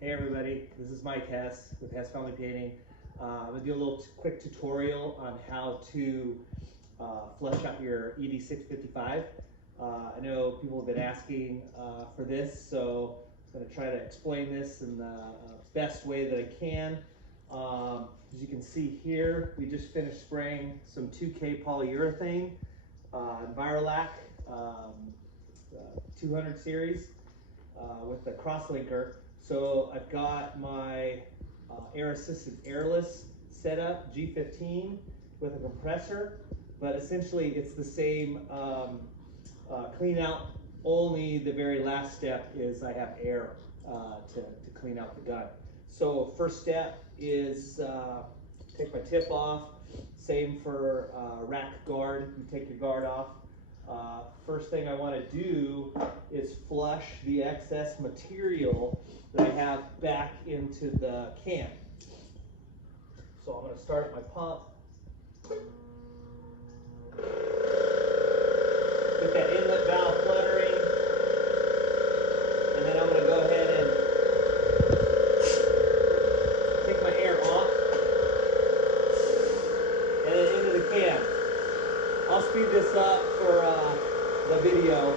Hey everybody, this is Mike Hess with Hess Family Painting. I'm going to do a little quick tutorial on how to flush out your ED655. I know people have been asking for this, so I'm going to try to explain this in the best way that I can. As you can see here, we just finished spraying some 2K polyurethane Envirolac 200 series with the crosslinker. So I've got my air-assisted airless setup, G15, with a compressor, but essentially it's the same clean out, only the very last step is I have air to clean out the gun. So first step is take my tip off, same for rack guard, you take your guard off. First thing I want to do is flush the excess material that I have back into the can. So I'm going to start at my pump. Get that inlet valve fluttering. And then I'm going to go ahead and take my air off. And then into the can. I'll speed this up for the video.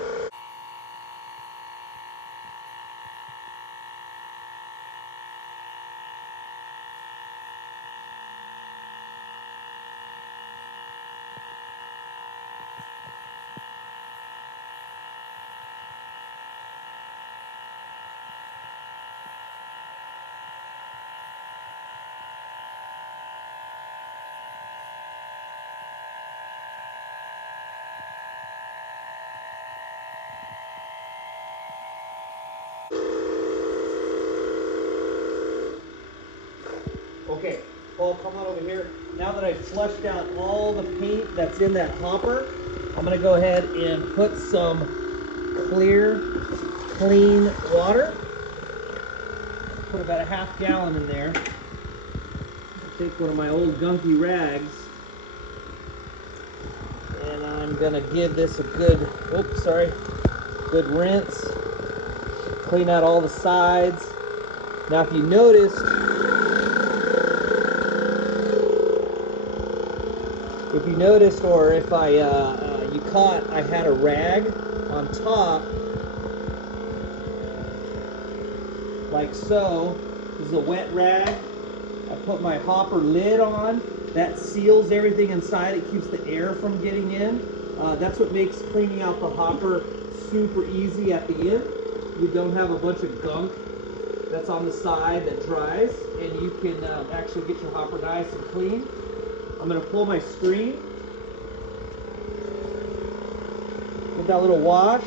Okay, Paul, come on over here. Now that I've flushed out all the paint that's in that hopper, I'm going to go ahead and put some clear, clean water. Put about a half gallon in there. Take one of my old gunky rags, and I'm going to give this a good, good rinse. Clean out all the sides. Now if you noticed, or if you caught, I had a rag on top, like so. This is a wet rag. I put my hopper lid on. That seals everything inside. It keeps the air from getting in. That's what makes cleaning out the hopper super easy at the end. You don't have a bunch of gunk that's on the side that dries, and you can actually get your hopper nice and clean. I'm going to pull my screen. Give that little wash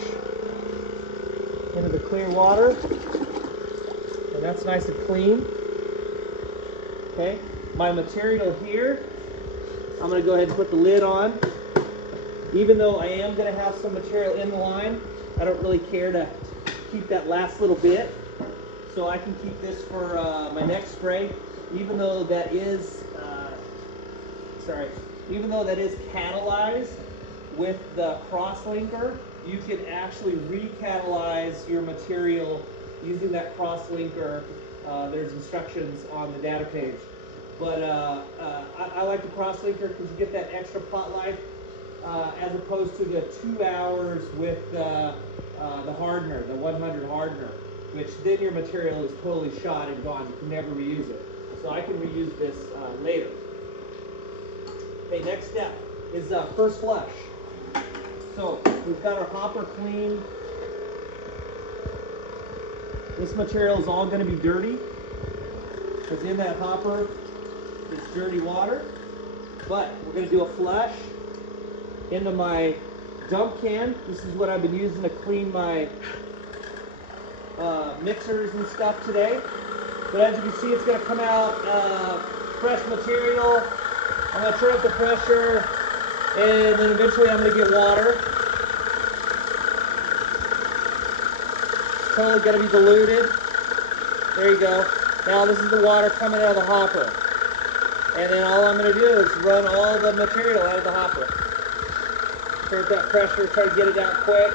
into the clear water, and that's nice and clean. Okay, my material here, I'm going to go ahead and put the lid on. Even though I am going to have some material in the line, I don't really care to keep that last little bit, so I can keep this for my next spray. Even though that is catalyzed with the crosslinker, you can actually recatalyze your material using that crosslinker. There's instructions on the data page. But I like the crosslinker because you get that extra pot life as opposed to the 2 hours with the hardener, the 100 hardener, which then your material is totally shot and gone. You can never reuse it. So I can reuse this later. Okay, next step is first flush. So we've got our hopper clean. This material is all going to be dirty because in that hopper is dirty water. But we're going to do a flush into my dump can. This is what I've been using to clean my mixers and stuff today. But as you can see, it's going to come out fresh material. I'm going to turn up the pressure, and then eventually I'm going to get water. Totally going to be diluted. There you go. Now this is the water coming out of the hopper. And then all I'm going to do is run all the material out of the hopper. Turn up that pressure, try to get it out quick.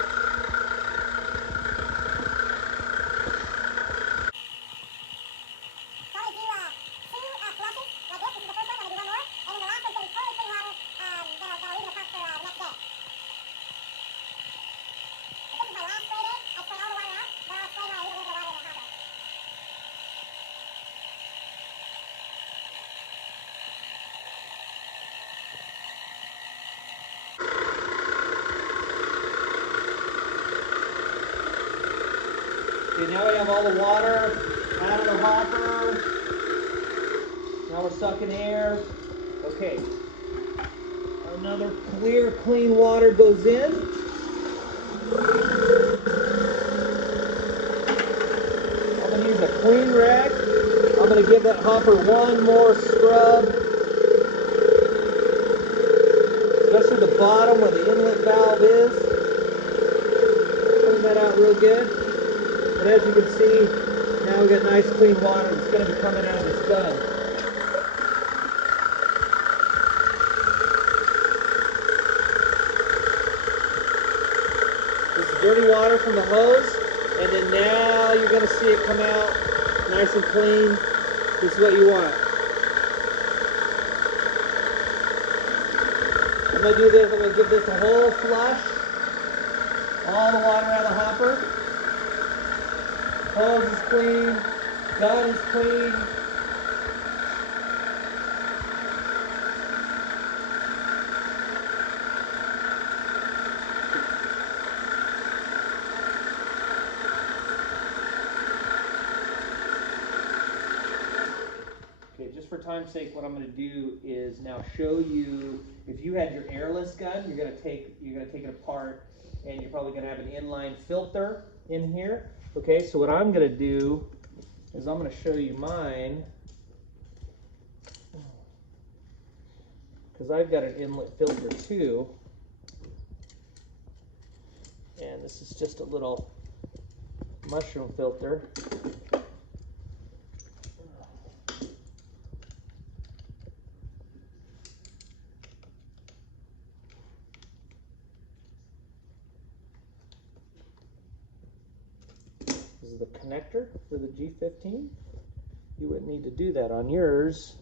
Okay, now we have all the water out of the hopper. Now we're sucking air. Okay. Another clear, clean water goes in. I'm going to use a clean rag. I'm going to give that hopper one more scrub. Especially the bottom where the inlet valve is. Clean that out real good. And as you can see, now we got nice clean water that's going to be coming out of this gun. This is dirty water from the hose, and then now you're going to see it come out nice and clean. This is what you want. I'm going to do this, I'm going to give this a whole flush. All the water out of the hopper. Hose is clean. Gun is clean. Okay, just for time's sake, what I'm going to do is now show you, if you had your airless gun, you're going to take it apart, and you're probably going to have an inline filter in here. Okay, so what I'm going to do is I'm going to show you mine, because I've got an inlet filter too, and this is just a little mushroom filter. This is the connector for the G15. You wouldn't need to do that on yours.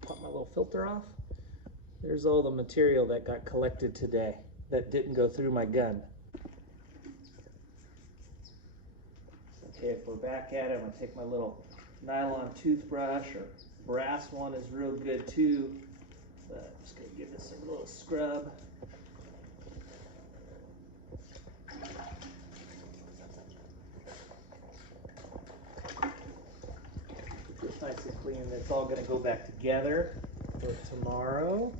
Pop my little filter off. There's all the material that got collected today that didn't go through my gun. Okay, if we're back at it, I'm going to take my little nylon toothbrush, or brass one is real good too. But I'm just going to give this a little scrub. It's nice and clean. It's all going to go back together for tomorrow.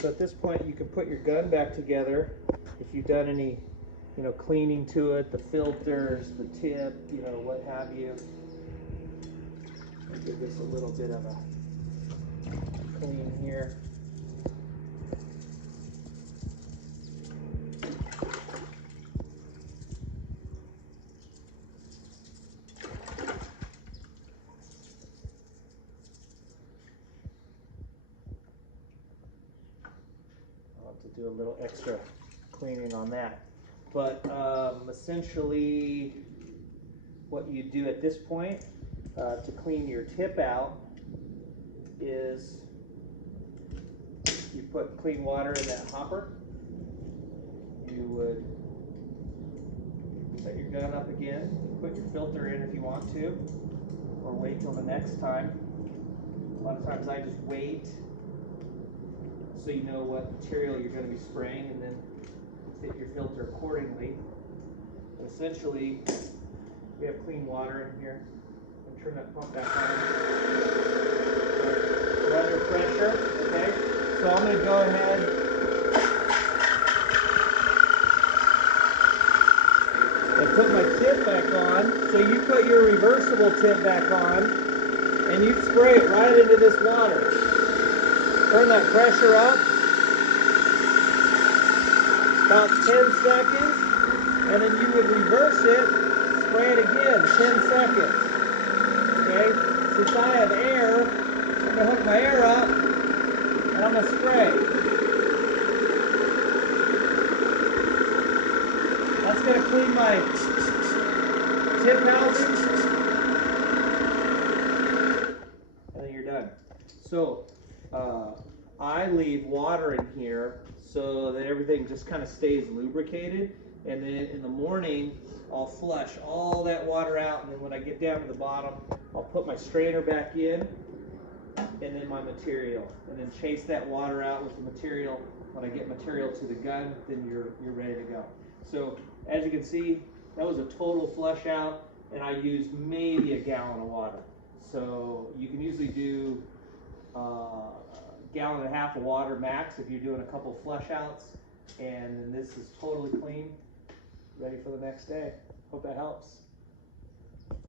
So at this point, you can put your gun back together. If you've done any, cleaning to it, the filters, the tip, what have you. I'll give this a little bit of a clean here. I'll have to do a little extra cleaning on that. But essentially, what you do at this point to clean your tip out is you put clean water in that hopper. You would set your gun up again, put your filter in if you want to, or wait till the next time. A lot of times I just wait so you know what material you're going to be spraying, and then fit your filter accordingly. But essentially, we have clean water in here. And turn that pump back on. We're under pressure, okay? So I'm going to go ahead and put my tip back on. So you put your reversible tip back on, and you spray it right into this water. Turn that pressure up. About 10 seconds, and then you would reverse it, spray it again, 10 seconds. Okay? Since I have air, I'm going to hook my air up, and I'm going to spray. That's going to clean my tip housing, and then you're done. So, I leave water in here so that everything just kind of stays lubricated. And then in the morning, I'll flush all that water out. And then when I get down to the bottom, I'll put my strainer back in and then my material. And then chase that water out with the material. When I get material to the gun, then you're ready to go. So as you can see, that was a total flush out, and I used maybe a gallon of water. So you can usually do a gallon and a half of water max if you're doing a couple flush outs. And then this is totally clean, ready for the next day. Hope that helps.